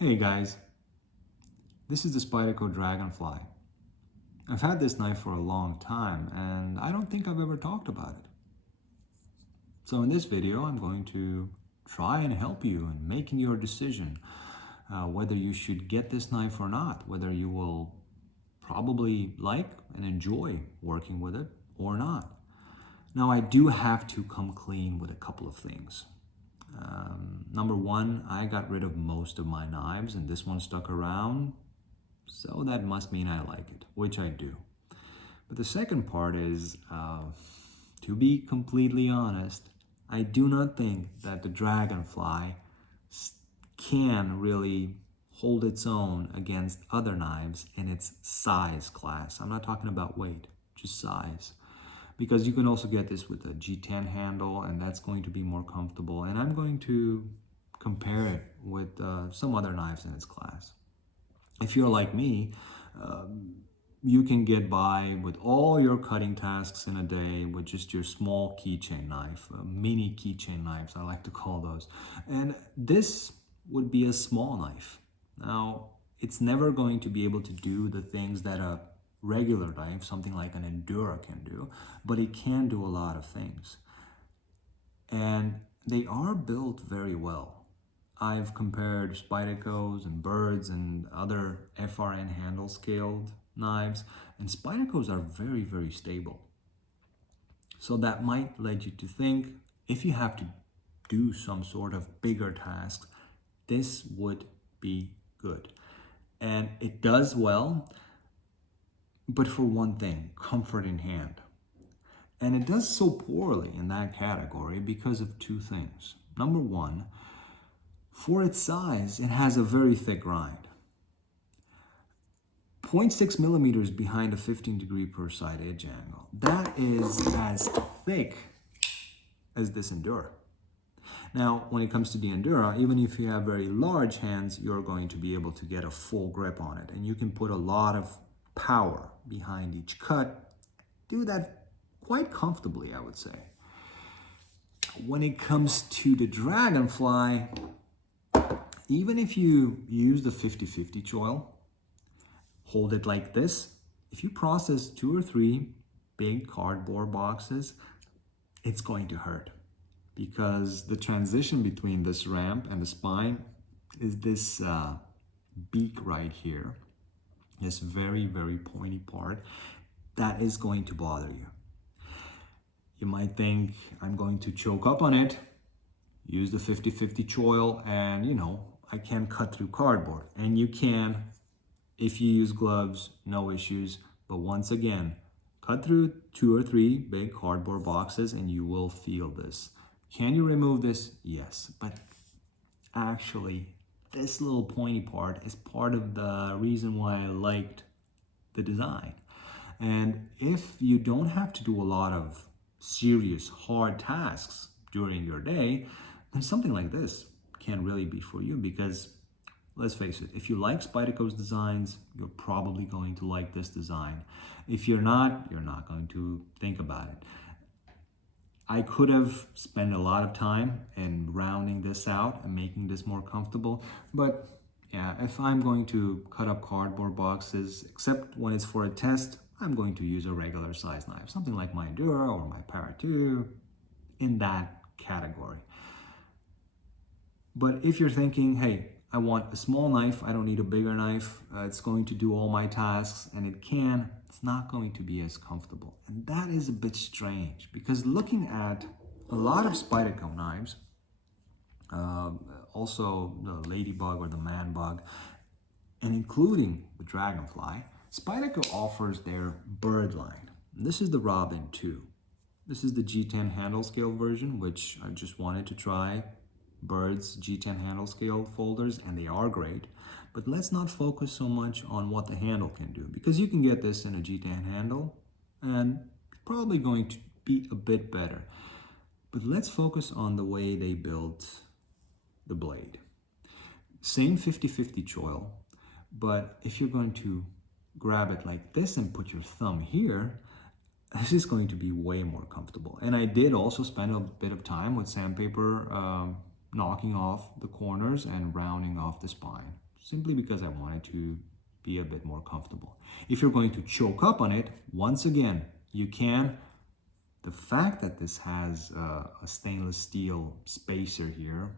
Hey guys, this is the Spyderco Dragonfly. I've had this knife for a long time and I don't think I've ever talked about it. So in this video, I'm going to try and help you in making your decision whether you should get this knife or not, whether you will probably like and enjoy working with it or not. Now I do have to come clean with a couple of things. Number one, I got rid of most of my knives and this one stuck around. So that must mean I like it, which I do. But the second part is, to be completely honest, I do not think that the Dragonfly can really hold its own against other knives in its size class. I'm not talking about weight, just size. Because you can also get this with a G10 handle and that's going to be more comfortable. And I'm going to compare it with some other knives in its class. If you're like me, you can get by with all your cutting tasks in a day with just your small keychain knife, mini keychain knives, I like to call those. And this would be a small knife. Now, it's never going to be able to do the things that a regular knife, something like an Endura, can do, but it can do a lot of things. And they are built very well. I've compared Spyderco's and Bird's and other FRN handle scaled knives, and Spyderco's are very, very stable. So that might lead you to think, if you have to do some sort of bigger tasks, this would be good. And it does well, but for one thing, comfort in hand. And it does so poorly in that category because of two things. Number one, for its size, it has a very thick grind. 0.6 millimeters behind a 15-degree per side edge angle. That is as thick as this Endura. Now, when it comes to the Endura, even if you have very large hands, you're going to be able to get a full grip on it. And you can put a lot of power behind each cut. Do that quite comfortably, I would say. When it comes to the Dragonfly, even if you use the 50-50 choil, hold it like this, if you process 2 or 3 big cardboard boxes, it's going to hurt because the transition between this ramp and the spine is this beak right here, this very, very pointy part that is going to bother you. You might think, I'm going to choke up on it, use the 50-50 choil, and I can cut through cardboard. And you can, if you use gloves, no issues. But once again, cut through 2 or 3 big cardboard boxes and you will feel this. Can you remove this? Yes. But actually, this little pointy part is part of the reason why I liked the design. And if you don't have to do a lot of serious, hard tasks during your day, then something like this can really be for you because, let's face it, if you like Spyderco's designs, you're probably going to like this design. If you're not going to think about it. I could have spent a lot of time in rounding this out and making this more comfortable, but yeah, if I'm going to cut up cardboard boxes, except when it's for a test, I'm going to use a regular size knife, something like my Endura or my Para 2, in that category. But if you're thinking, hey, I want a small knife, I don't need a bigger knife, it's going to do all my tasks, and it's not going to be as comfortable. And that is a bit strange, because looking at a lot of Spyderco knives, also the Ladybug or the Man Bug, and including the Dragonfly, Spyderco offers their Bird line. This is the Robin 2. This is the G10 handle scale version, which I just wanted to try. Bird's G10 handle scale folders, and they are great. But let's not focus so much on what the handle can do, because you can get this in a G10 handle and it's probably going to be a bit better. But let's focus on the way they built the blade. Same 50-50 choil, but if you're going to grab it like this and put your thumb here, this is going to be way more comfortable. And I did also spend a bit of time with sandpaper knocking off the corners and rounding off the spine. simply because I wanted to be a bit more comfortable. If you're going to choke up on it, once again, you can. The fact that this has a stainless steel spacer here,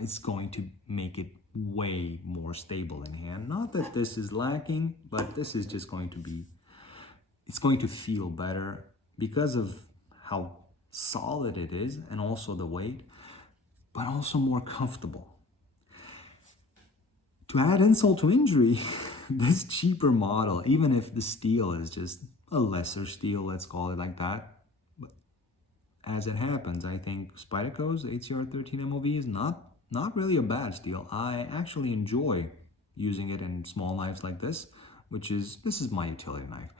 it's going to make it way more stable in hand. Not that this is lacking, but this is just going to be, it's going to feel better because of how solid it is and also the weight, but also more comfortable. To add insult to injury, this cheaper model, even if the steel is just a lesser steel, let's call it like that, but as it happens, I think Spyderco's HCR13 MOV is not really a bad steel. I actually enjoy using it in small knives like this, this is my utility knife.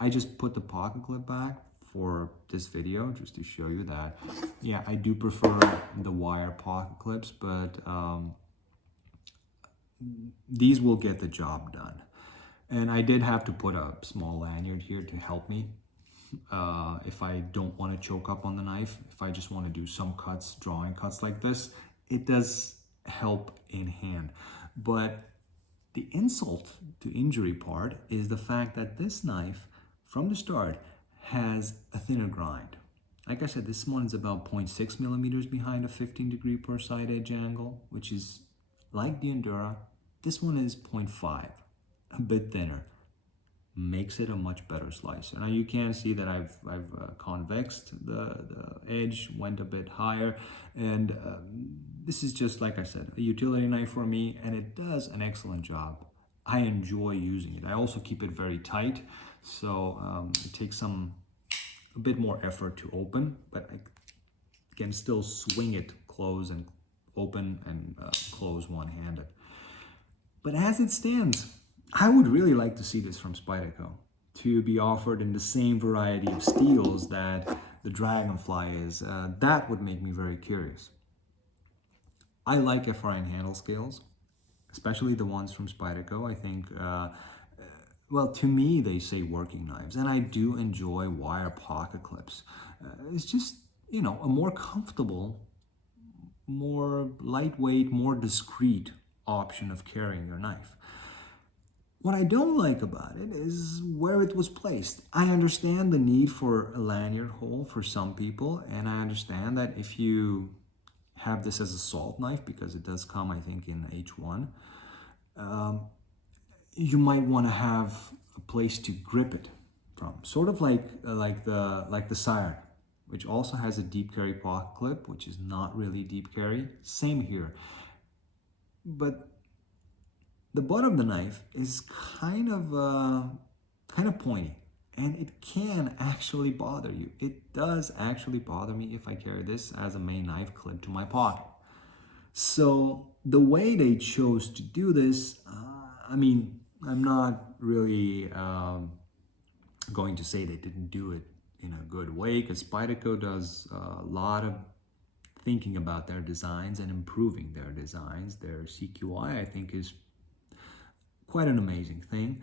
I just put the pocket clip back for this video just to show you that. Yeah, I do prefer the wire pocket clips, but these will get the job done. And I did have to put a small lanyard here to help me if I don't want to choke up on the knife. If I just want to do some cuts, drawing cuts like this, it does help in hand. But the insult to injury part is the fact that this knife from the start has a thinner grind. Like I said, this one is about 0.6 millimeters behind a 15-degree per side edge angle, which is like the Endura. This one is 0.5, a bit thinner. Makes it a much better slicer. Now you can see that I've convexed the edge, went a bit higher, and this is just, like I said, a utility knife for me, and it does an excellent job. I enjoy using it. I also keep it very tight, so it takes a bit more effort to open, but I can still swing it close and open and close one-handed. But as it stands, I would really like to see this from Spyderco, to be offered in the same variety of steels that the Dragonfly is. That would make me very curious. I like FRN handle scales, especially the ones from Spyderco. I think, well, to me, they say working knives, and I do enjoy wire pocket clips. It's just, you know, a more comfortable, more lightweight, more discreet option of carrying your knife. What I don't like about it is where it was placed. I understand the need for a lanyard hole for some people, and I understand that if you have this as a salt knife, because it does come, I think, in H1, you might want to have a place to grip it from, sort of like the Siren, which also has a deep carry pocket clip, which is not really deep carry. Same here, but the butt of the knife is kind of pointy, and it can actually bother you. It does actually bother me if I carry this as a main knife clipped to my pocket. So the way they chose to do this, I mean, I'm not really going to say they didn't do it in a good way, because Spyderco does a lot of thinking about their designs and improving their designs. Their CQI, I think, is quite an amazing thing.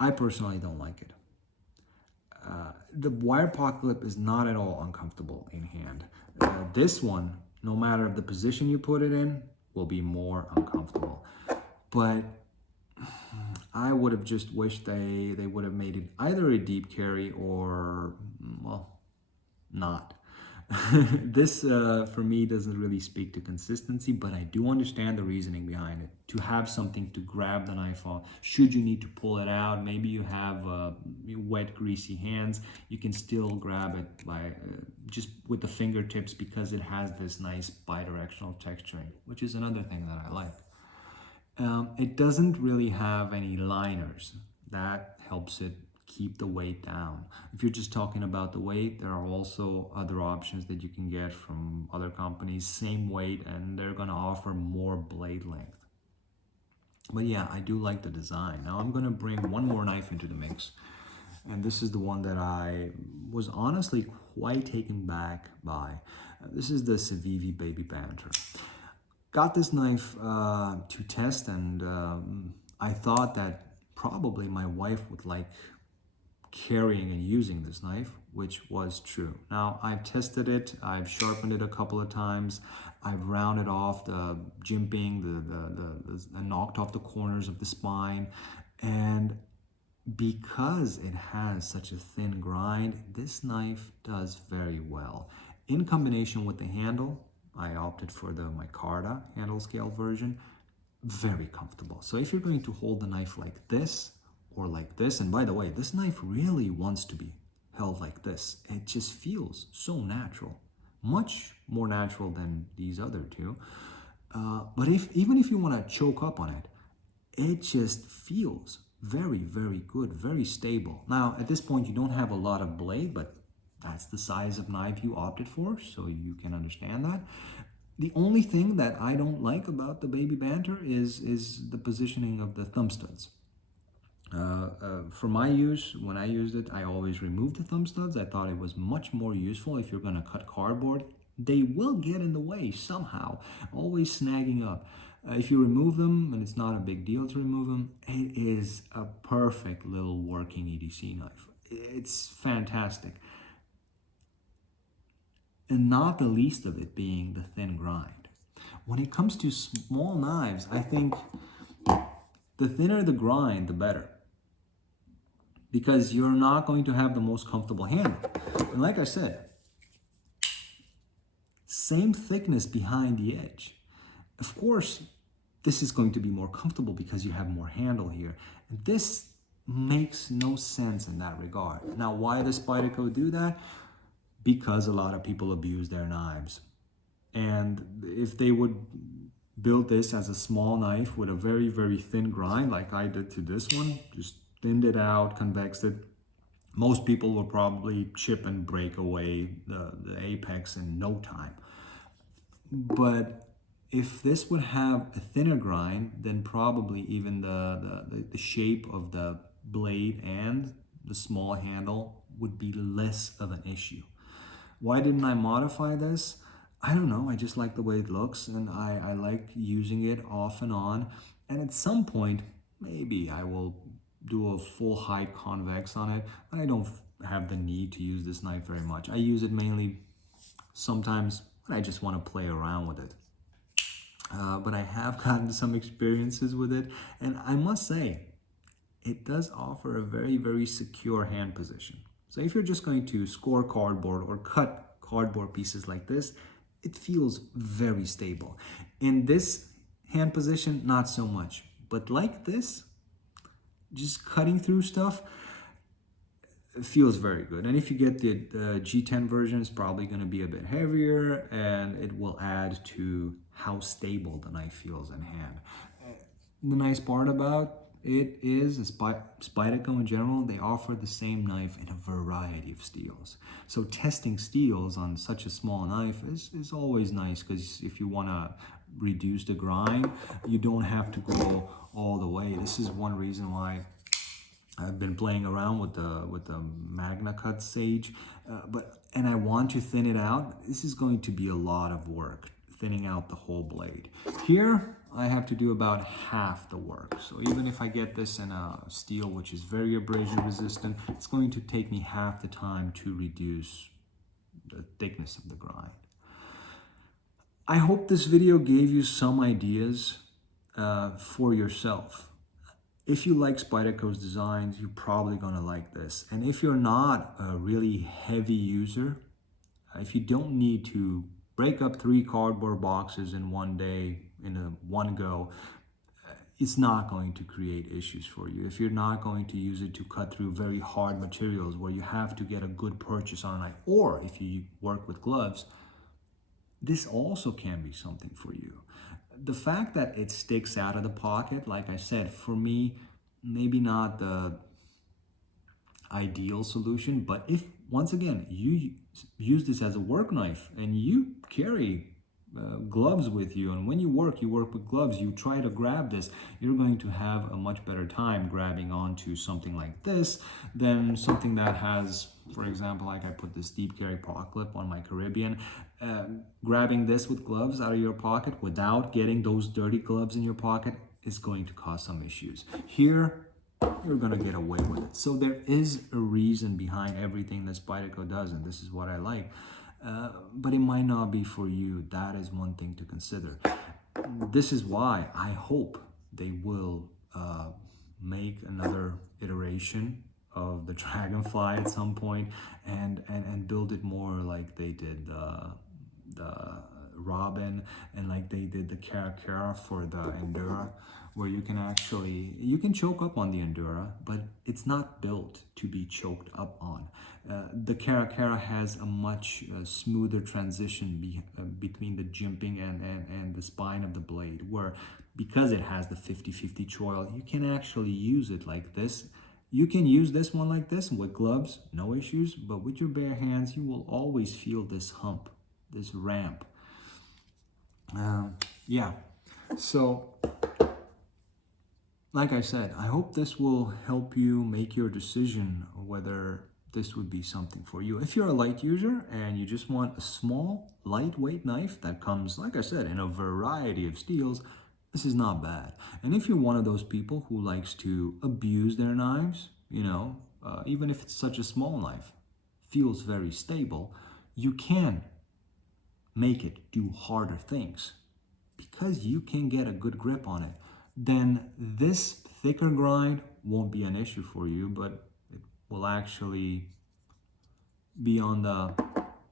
I personally don't like it. The wire pocket clip is not at all uncomfortable in hand. This one, no matter the position you put it in, will be more uncomfortable. But I would have just wished they would have made it either a deep carry or, well, not. This, for me, doesn't really speak to consistency, but I do understand the reasoning behind it. To have something to grab the knife on, should you need to pull it out, maybe you have wet, greasy hands, you can still grab it by just with the fingertips, because it has this nice bidirectional texturing, which is another thing that I like. It doesn't really have any liners. That helps it keep the weight down. If you're just talking about the weight, there are also other options that you can get from other companies, same weight, and they're going to offer more blade length. But yeah, I do like the design. Now I'm going to bring one more knife into the mix, and this is the one that I was honestly quite taken back by. This is the Civivi Baby Banter. Got this knife to test, and I thought that probably my wife would like carrying and using this knife, which was true. Now, I've tested it, I've sharpened it a couple of times, I've rounded off the jimping, the knocked off the corners of the spine, and because it has such a thin grind, this knife does very well. In combination with the handle, I opted for the micarta handle scale version, very comfortable. So if you're going to hold the knife like this or like this, and by the way, this knife really wants to be held like this. It just feels so natural, much more natural than these other two. But even if you want to choke up on it, it just feels very, very good, very stable. Now, at this point, you don't have a lot of blade, but that's the size of knife you opted for, so you can understand that. The only thing that I don't like about the Baby Banter is the positioning of the thumb studs. For my use, when I used it, I always removed the thumb studs. I thought it was much more useful if you're going to cut cardboard. They will get in the way somehow, always snagging up. If you remove them, and it's not a big deal to remove them, it is a perfect little working EDC knife. It's fantastic. And not the least of it being the thin grind. When it comes to small knives, I think the thinner the grind, the better. Because you're not going to have the most comfortable handle. And like I said, same thickness behind the edge. Of course, this is going to be more comfortable because you have more handle here. And this makes no sense in that regard. Now, why does Spyderco do that? Because a lot of people abuse their knives. And if they would build this as a small knife with a very, very thin grind, like I did to this one, just thinned it out, convexed it, most people will probably chip and break away the apex in no time. But if this would have a thinner grind, then probably even the shape of the blade and the small handle would be less of an issue. Why didn't I modify this? I don't know, I just like the way it looks, and I like using it off and on. And at some point, maybe I will do a full height convex on it, but I don't have the need to use this knife very much. I use it mainly sometimes when I just want to play around with it. But I have gotten some experiences with it, and I must say, it does offer a very, very secure hand position. So if you're just going to score cardboard or cut cardboard pieces like this, it feels very stable. In this hand position, not so much. But like this, just cutting through stuff, it feels very good. And if you get the G10 version, it's probably going to be a bit heavier, and it will add to how stable the knife feels in hand. The nice part about it is Spyderco in general, they offer the same knife in a variety of steels. So testing steels on such a small knife is always nice, because if you want to reduce the grind, you don't have to go all the way. This is one reason why I've been playing around with the Magna Cut Sage, and I want to thin it out. This is going to be a lot of work, thinning out the whole blade. Here, I have to do about half the work. So even if I get this in a steel which is very abrasion resistant, it's going to take me half the time to reduce the thickness of the grind. I hope this video gave you some ideas for yourself. If you like Spyderco's designs, you're probably gonna like this. And if you're not a really heavy user, if you don't need to break up 3 cardboard boxes in one day, in one go, it's not going to create issues for you. If you're not going to use it to cut through very hard materials where you have to get a good purchase on a knife, or if you work with gloves, this also can be something for you. The fact that it sticks out of the pocket, like I said, for me, maybe not the ideal solution, but if, once again, you use this as a work knife and you carry gloves with you, and when you work with gloves, you try to grab this, you're going to have a much better time grabbing onto something like this than something that has, for example, like I put this deep carry paw clip on my Caribbean. Grabbing this with gloves out of your pocket without getting those dirty gloves in your pocket is going to cause some issues. Here, you're gonna get away with it. So there is a reason behind everything that Spyderco does, and this is what I like. But it might not be for you. That is one thing to consider. This is why I hope they will make another iteration of the Dragonfly at some point, and build it more like they did the Robin, and like they did the Caracara for the Endura, where you can choke up on the Endura, but it's not built to be choked up on. The Caracara has a much smoother transition between the jimping and the spine of the blade, where because it has the 50-50 choil, you can actually use it like this. You can use this one like this with gloves, no issues, but with your bare hands, you will always feel this hump, this ramp. Yeah, so like I said, I hope this will help you make your decision whether this would be something for you. If you're a light user and you just want a small, lightweight knife that comes, like I said, in a variety of steels, this is not bad. And if you're one of those people who likes to abuse their knives, even if it's such a small knife, feels very stable, you can make it do harder things because you can get a good grip on it. Then this thicker grind won't be an issue for you, but it will actually be on the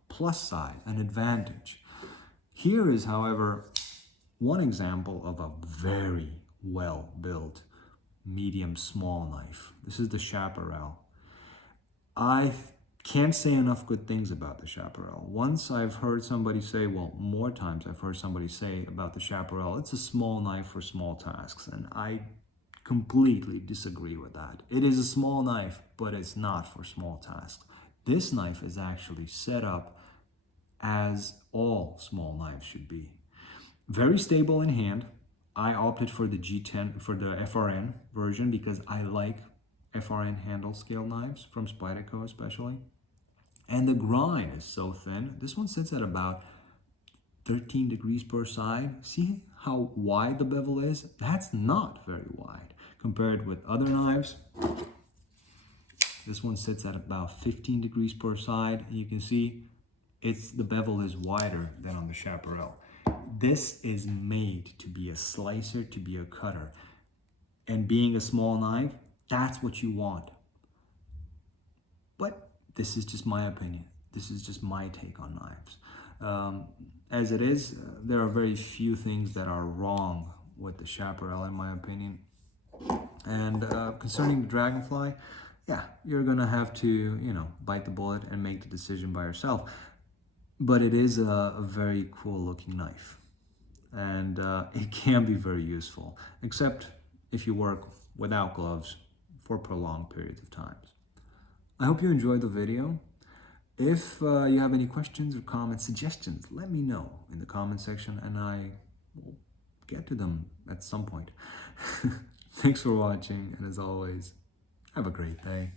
plus side, an advantage. Here is, however, one example of a very well built medium small knife. This is the Chaparral. I can't say enough good things about the Chaparral. Once I've heard somebody say, well, more times I've heard somebody say about the Chaparral, it's a small knife for small tasks, and I completely disagree with that. It is a small knife, but it's not for small tasks. This knife is actually set up as all small knives should be. Very stable in hand. I opted for the G10, for the FRN version, because I like FRN handle scale knives from Spyderco especially. And the grind is so thin. This one sits at about 13 degrees per side. See how wide the bevel is? That's not very wide compared with other knives. This one sits at about 15 degrees per side. And you can see the bevel is wider than on the Chaparral. This is made to be a slicer, to be a cutter. And being a small knife, that's what you want. But this is just my opinion. This is just my take on knives. As it is, there are very few things that are wrong with the Chaparral, in my opinion. And concerning the Dragonfly, yeah, you're gonna have to, bite the bullet and make the decision by yourself. But it is a very cool looking knife, and it can be very useful, except if you work without gloves for prolonged periods of time. I hope you enjoyed the video. If you have any questions or comments, suggestions, let me know in the comment section, and I will get to them at some point. Thanks for watching, and as always, have a great day.